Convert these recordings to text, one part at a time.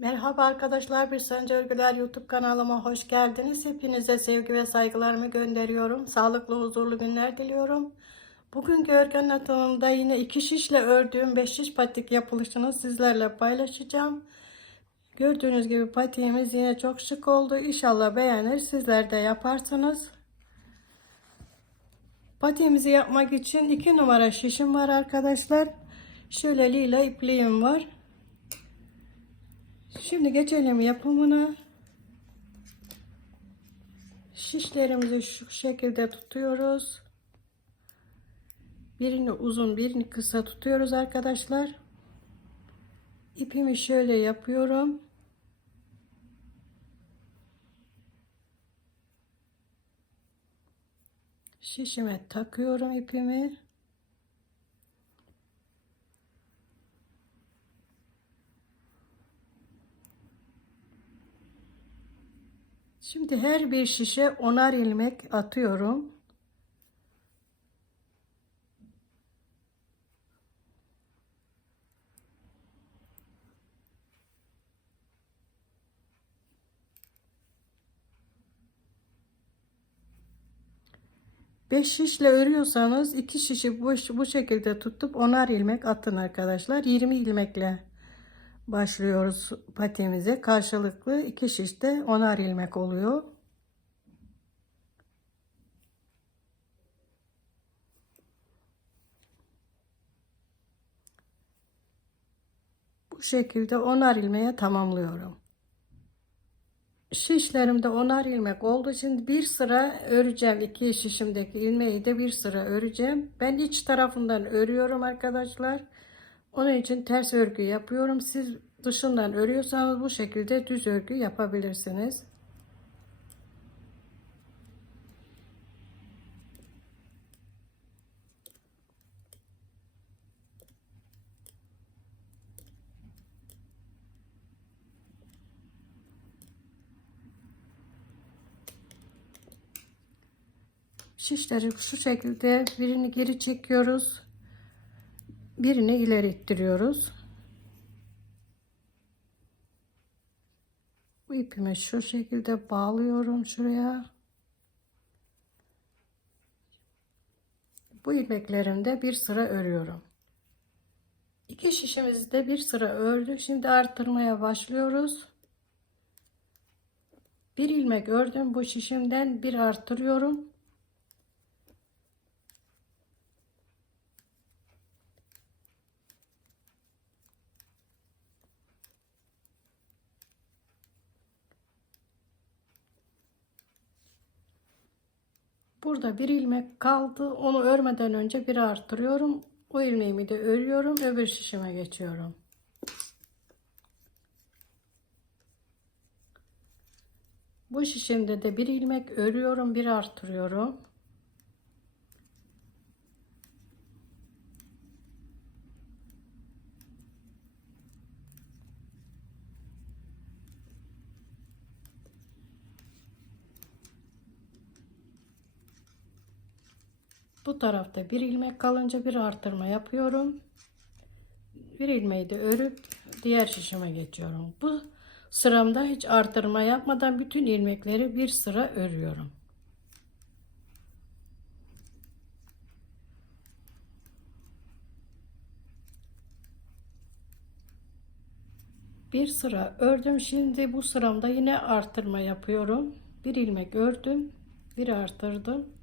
Merhaba arkadaşlar, Bir Sence Örgüler YouTube kanalıma hoş geldiniz. Hepinize sevgi ve saygılarımı gönderiyorum. Sağlıklı, huzurlu günler diliyorum. Bugünkü örgü anlatımımda yine iki şişle ördüğüm beş şiş patik yapılışını sizlerle paylaşacağım. Gördüğünüz gibi patiğimiz yine çok şık oldu. İnşallah beğenir. Sizler de yaparsınız. Patiğimizi yapmak için iki numara şişim var arkadaşlar. Şöyle lila ipliğim var. Şimdi geçelim yapımına. Şişlerimizi şu şekilde tutuyoruz. Birini uzun, birini kısa tutuyoruz arkadaşlar. İpimi şöyle yapıyorum. Şişime takıyorum ipimi. Şimdi her bir şişe onar ilmek atıyorum. Beş şişle örüyorsanız iki şişi bu, bu şekilde tutup onar ilmek atın arkadaşlar. 20 ilmekle başlıyoruz patiğimize. Karşılıklı iki şişte onar ilmek oluyor. Bu şekilde onar ilmeğe tamamlıyorum. Şişlerimde onar ilmek oldu. Şimdi bir sıra öreceğim. iki şişimdeki ilmeği de bir sıra öreceğim. Ben iç tarafından örüyorum arkadaşlar. Onun için ters örgü yapıyorum. Siz dışından örüyorsanız bu şekilde düz örgü yapabilirsiniz. Şişleri şu şekilde birini geri çekiyoruz. Birini ileri ittiriyoruz. Bu ipimi şu şekilde bağlıyorum şuraya. Bu ilmeklerimde bir sıra örüyorum. İki şişimizde bir sıra ördük. Şimdi arttırmaya başlıyoruz. Bir ilmek ördüm. Bu şişimden bir arttırıyorum. Burada bir ilmek kaldı. Onu örmeden önce bir arttırıyorum. O ilmeğimi de örüyorum. Öbür şişime geçiyorum. Bu şişimde de bir ilmek örüyorum. Bir arttırıyorum. Bu tarafta bir ilmek kalınca bir artırma yapıyorum. Bir ilmeği de örüp diğer şişime geçiyorum. Bu sıramda hiç artırma yapmadan bütün ilmekleri bir sıra örüyorum. Bir sıra ördüm. Şimdi bu sıramda yine artırma yapıyorum. Bir ilmek ördüm. Bir artırdım.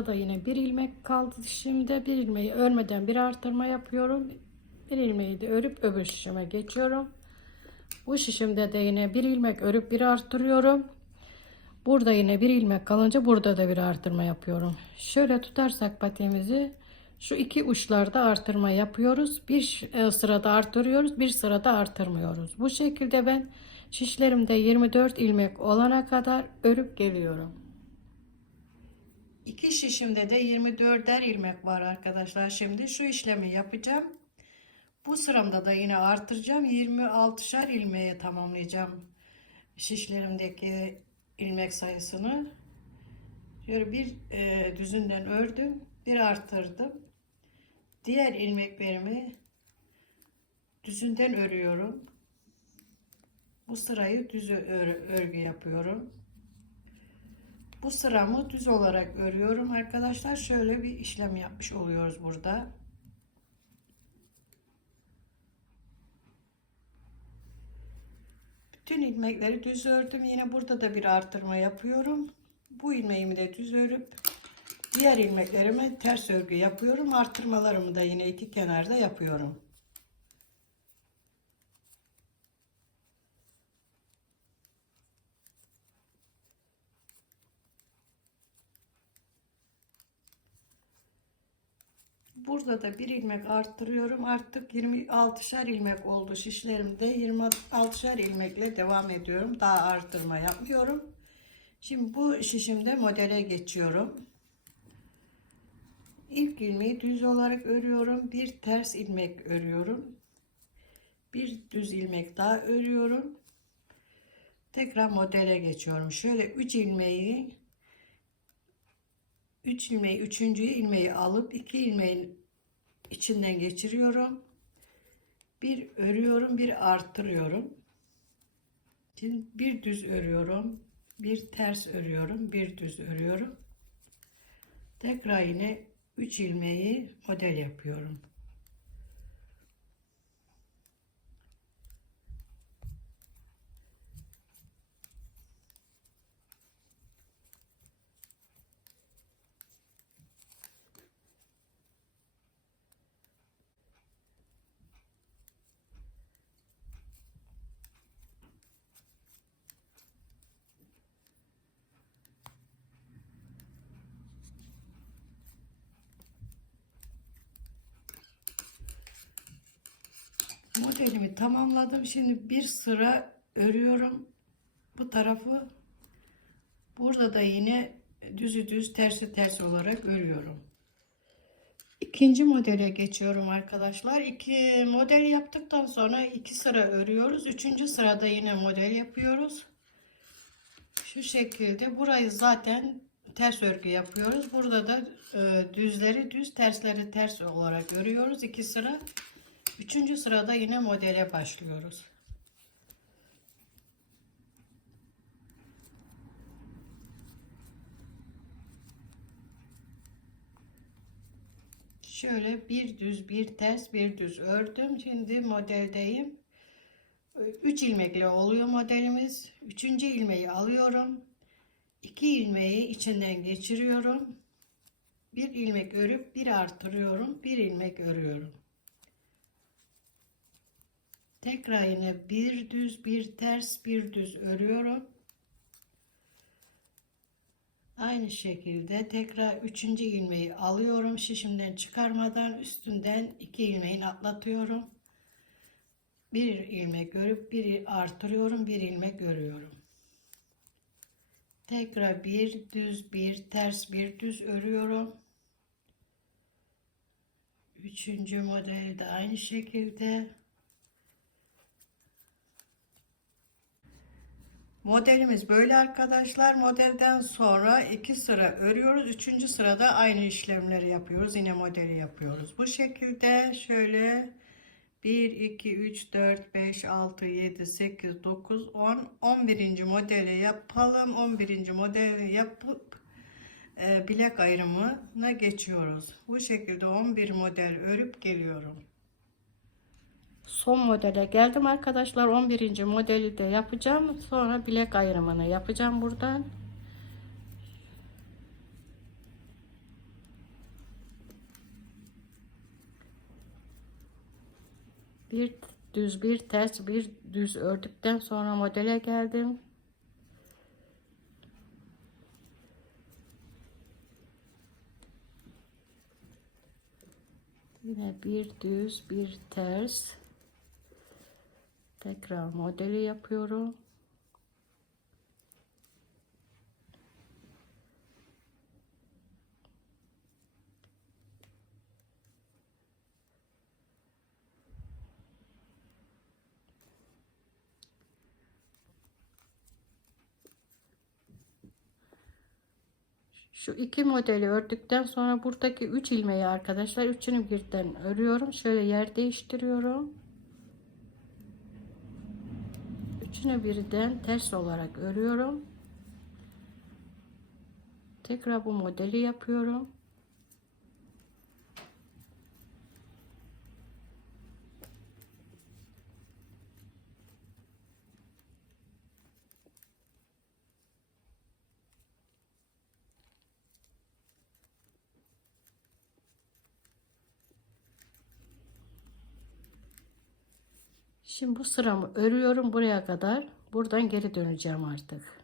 Burada da yine bir ilmek kaldı şimdi bir ilmeği örmeden bir artırma yapıyorum. Bir ilmeği de örüp öbür şişime geçiyorum. Bu şişimde de yine bir ilmek örüp bir artırıyorum. Burada yine bir ilmek kalınca burada da bir artırma yapıyorum. Şöyle tutarsak patiğimizi şu iki uçlarda artırma yapıyoruz. Bir e, sırada artırıyoruz, bir sırada artırmıyoruz. Bu şekilde ben şişlerimde 24 ilmek olana kadar örüp geliyorum. İki şişimde de 24'er ilmek var arkadaşlar. Şimdi şu işlemi yapacağım. Bu sıramda da yine artıracağım. 26'şer ilmeğe tamamlayacağım. Şişlerimdeki ilmek sayısını şöyle bir e, düzünden ördüm bir arttırdım diğer ilmeklerimi düzünden örüyorum bu sırayı düz ör- örgü yapıyorum bu sıramı düz olarak örüyorum arkadaşlar şöyle bir işlem yapmış oluyoruz burada Bütün ilmekleri düz ördüm. Yine burada da bir artırma yapıyorum. Bu ilmeğimi de düz örüp diğer ilmeklerimi ters örgü yapıyorum. Artırmalarımı da yine iki kenarda yapıyorum. Burada da bir ilmek arttırıyorum. Artık 26'şer ilmek oldu şişlerimde. 26'şer ilmekle devam ediyorum. Daha arttırma yapmıyorum. Şimdi bu şişimde modele geçiyorum. İlk ilmeği düz olarak örüyorum. Bir ters ilmek örüyorum. Bir düz ilmek daha örüyorum. Tekrar modele geçiyorum. Şöyle 3 ilmeği 3 ilmeği, üçüncü ilmeği alıp iki ilmeğin içinden geçiriyorum. Bir örüyorum, bir arttırıyorum. Şimdi bir düz örüyorum, bir ters örüyorum, bir düz örüyorum. Tekrar yine 3 ilmeği model yapıyorum. Modelimi tamamladım. Şimdi bir sıra örüyorum. Bu tarafı burada da yine düzü düz tersi ters olarak örüyorum. İkinci modele geçiyorum arkadaşlar. İki model yaptıktan sonra iki sıra örüyoruz. Üçüncü sırada yine model yapıyoruz. Şu şekilde burayı zaten ters örgü yapıyoruz. Burada da e, düzleri düz tersleri ters olarak örüyoruz. iki sıra. Üçüncü sırada yine modele başlıyoruz. Şöyle bir düz bir ters bir düz ördüm. Şimdi modeldeyim. 3 ilmekle oluyor modelimiz. Üçüncü ilmeği alıyorum. 2 ilmeği içinden geçiriyorum. Bir ilmek örüp bir artırıyorum. Bir ilmek örüyorum. Tekrar yine bir düz bir ters bir düz örüyorum. Aynı şekilde tekrar üçüncü ilmeği alıyorum. Şişimden çıkarmadan üstünden iki ilmeğini atlatıyorum. Bir ilmek örüp bir artırıyorum. Bir ilmek örüyorum. Tekrar bir düz bir ters bir düz örüyorum. Üçüncü modeli de aynı şekilde. Modelimiz böyle arkadaşlar. Modelden sonra iki sıra örüyoruz. Üçüncü sırada aynı işlemleri yapıyoruz. Yine modeli yapıyoruz. Bu şekilde şöyle 1, 2, 3, 4, 5, 6, 7, 8, 9, 10, 11. modeli yapalım. 11. modeli yapıp e, bilek ayrımına geçiyoruz. Bu şekilde 11 model örüp geliyorum. Son modele geldim arkadaşlar. 11. modeli de yapacağım. Sonra bilek ayrımını yapacağım buradan. Bir düz bir ters bir düz ördükten sonra modele geldim. Yine bir düz bir ters Tekrar modeli yapıyorum. Şu iki modeli ördükten sonra buradaki 3 ilmeği arkadaşlar üçünü birden örüyorum. Şöyle yer değiştiriyorum. Üçünü birden ters olarak örüyorum. Tekrar bu modeli yapıyorum. Şimdi bu sıramı örüyorum buraya kadar. Buradan geri döneceğim artık.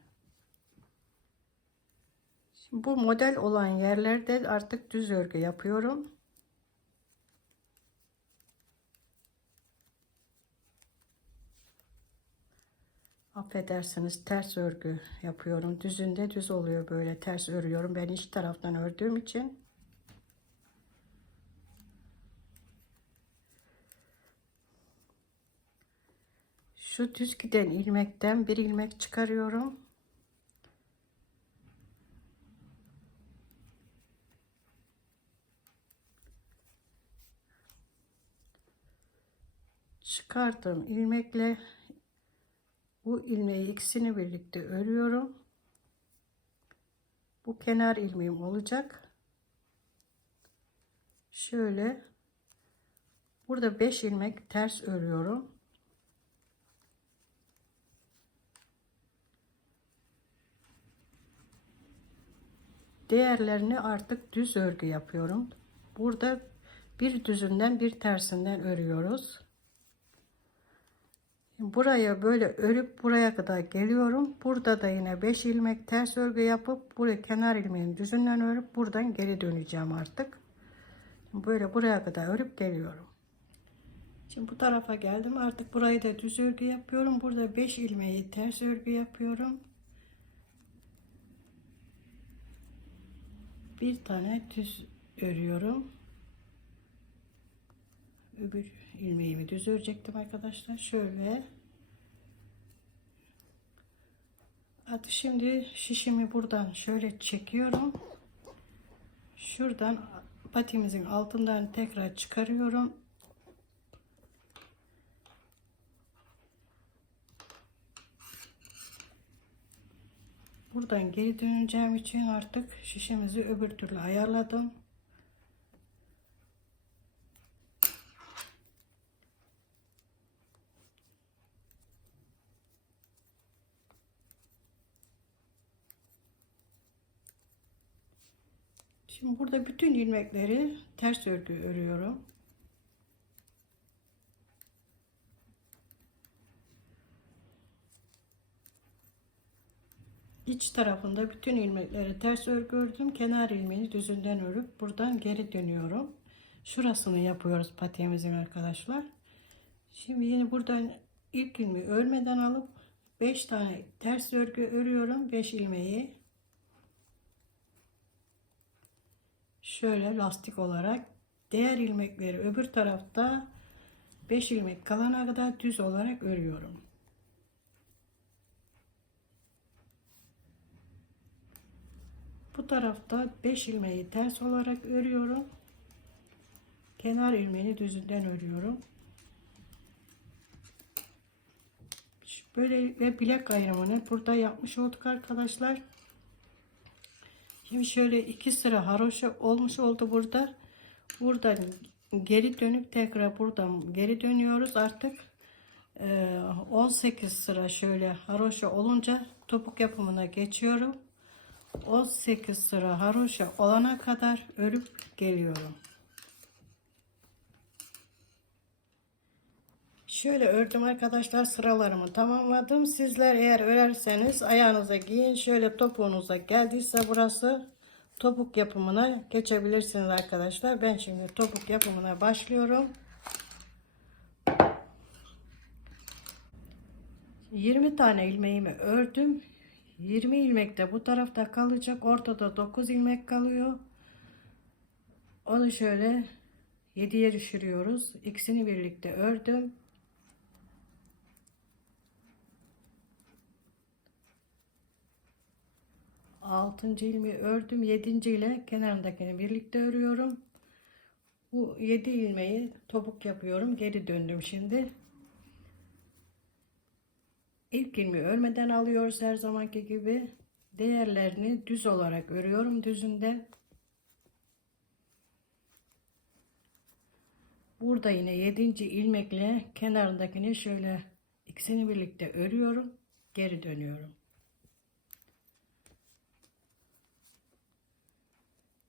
Şimdi bu model olan yerlerde artık düz örgü yapıyorum. Affedersiniz ters örgü yapıyorum. Düzünde düz oluyor böyle ters örüyorum. Ben iç taraftan ördüğüm için. Şu düz giden ilmekten bir ilmek çıkarıyorum. Çıkardığım ilmekle bu ilmeği ikisini birlikte örüyorum. Bu kenar ilmeğim olacak. Şöyle burada 5 ilmek ters örüyorum. Diğerlerini artık düz örgü yapıyorum. Burada bir düzünden bir tersinden örüyoruz. Buraya böyle örüp buraya kadar geliyorum. Burada da yine 5 ilmek ters örgü yapıp buraya kenar ilmeğin düzünden örüp buradan geri döneceğim artık. Böyle buraya kadar örüp geliyorum. Şimdi bu tarafa geldim. Artık burayı da düz örgü yapıyorum. Burada 5 ilmeği ters örgü yapıyorum. Bir tane düz örüyorum. Öbür ilmeğimi düz örecektim arkadaşlar. Şöyle. Hadi şimdi şişimi buradan şöyle çekiyorum. Şuradan patimizin altından tekrar çıkarıyorum. Buradan geri döneceğim için artık şişimizi öbür türlü ayarladım. Şimdi burada bütün ilmekleri ters örgü örüyorum. İç tarafında bütün ilmekleri ters örgü ördüm. Kenar ilmeğini düzünden örüp buradan geri dönüyorum. Şurasını yapıyoruz patiğimizin arkadaşlar. Şimdi yine buradan ilk ilmeği örmeden alıp 5 tane ters örgü örüyorum. 5 ilmeği şöyle lastik olarak diğer ilmekleri öbür tarafta 5 ilmek kalana kadar düz olarak örüyorum. Bu tarafta 5 ilmeği ters olarak örüyorum. Kenar ilmeğini düzünden örüyorum. Böyle ve bilek ayrımını burada yapmış olduk arkadaşlar. Şimdi şöyle iki sıra haroşa olmuş oldu burada. Buradan geri dönüp tekrar buradan geri dönüyoruz artık. 18 sıra şöyle haroşa olunca topuk yapımına geçiyorum. 18 sıra haroşa olana kadar örüp geliyorum. Şöyle ördüm arkadaşlar sıralarımı tamamladım. Sizler eğer örerseniz ayağınıza giyin. Şöyle topuğunuza geldiyse burası topuk yapımına geçebilirsiniz arkadaşlar. Ben şimdi topuk yapımına başlıyorum. 20 tane ilmeğimi ördüm. 20 ilmek de bu tarafta kalacak. Ortada 9 ilmek kalıyor. Onu şöyle 7'ye düşürüyoruz. İkisini birlikte ördüm. 6. ilmeği ördüm. 7. ile kenarındakini birlikte örüyorum. Bu 7 ilmeği topuk yapıyorum. Geri döndüm şimdi. İlk ilmeği örmeden alıyoruz her zamanki gibi. Değerlerini düz olarak örüyorum düzünden. Burada yine 7. ilmekle kenarındakini şöyle ikisini birlikte örüyorum. Geri dönüyorum.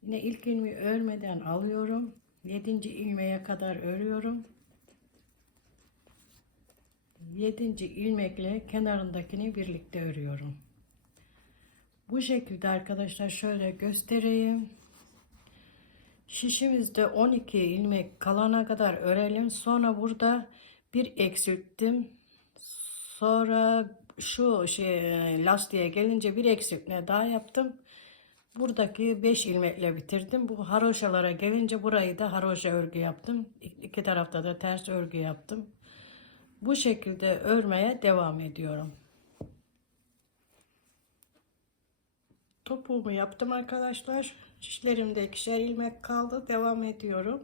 Yine ilk ilmeği örmeden alıyorum. 7. ilmeğe kadar örüyorum. 7. ilmekle kenarındakini birlikte örüyorum. Bu şekilde arkadaşlar şöyle göstereyim. Şişimizde 12 ilmek kalana kadar örelim. Sonra burada bir eksilttim. Sonra şu şey lastiğe gelince bir eksiltme daha yaptım. Buradaki 5 ilmekle bitirdim. Bu haroşalara gelince burayı da haroşa örgü yaptım. İki tarafta da ters örgü yaptım. Bu şekilde örmeye devam ediyorum. Topuğumu yaptım arkadaşlar. Şişlerimde ikişer ilmek kaldı. Devam ediyorum.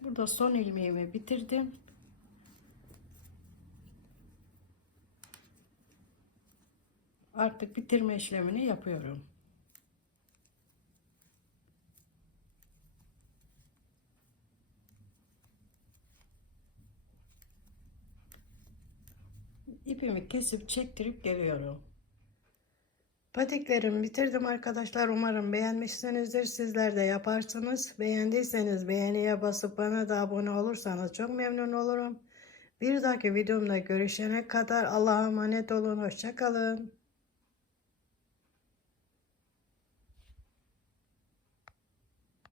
Burada son ilmeğimi bitirdim. Artık bitirme işlemini yapıyorum. İpimi kesip çektirip geliyorum. Patiklerimi bitirdim arkadaşlar. Umarım beğenmişsinizdir. Sizler de yaparsınız. Beğendiyseniz beğeniye basıp bana da abone olursanız çok memnun olurum. Bir dahaki videomda görüşene kadar Allah'a emanet olun. Hoşçakalın.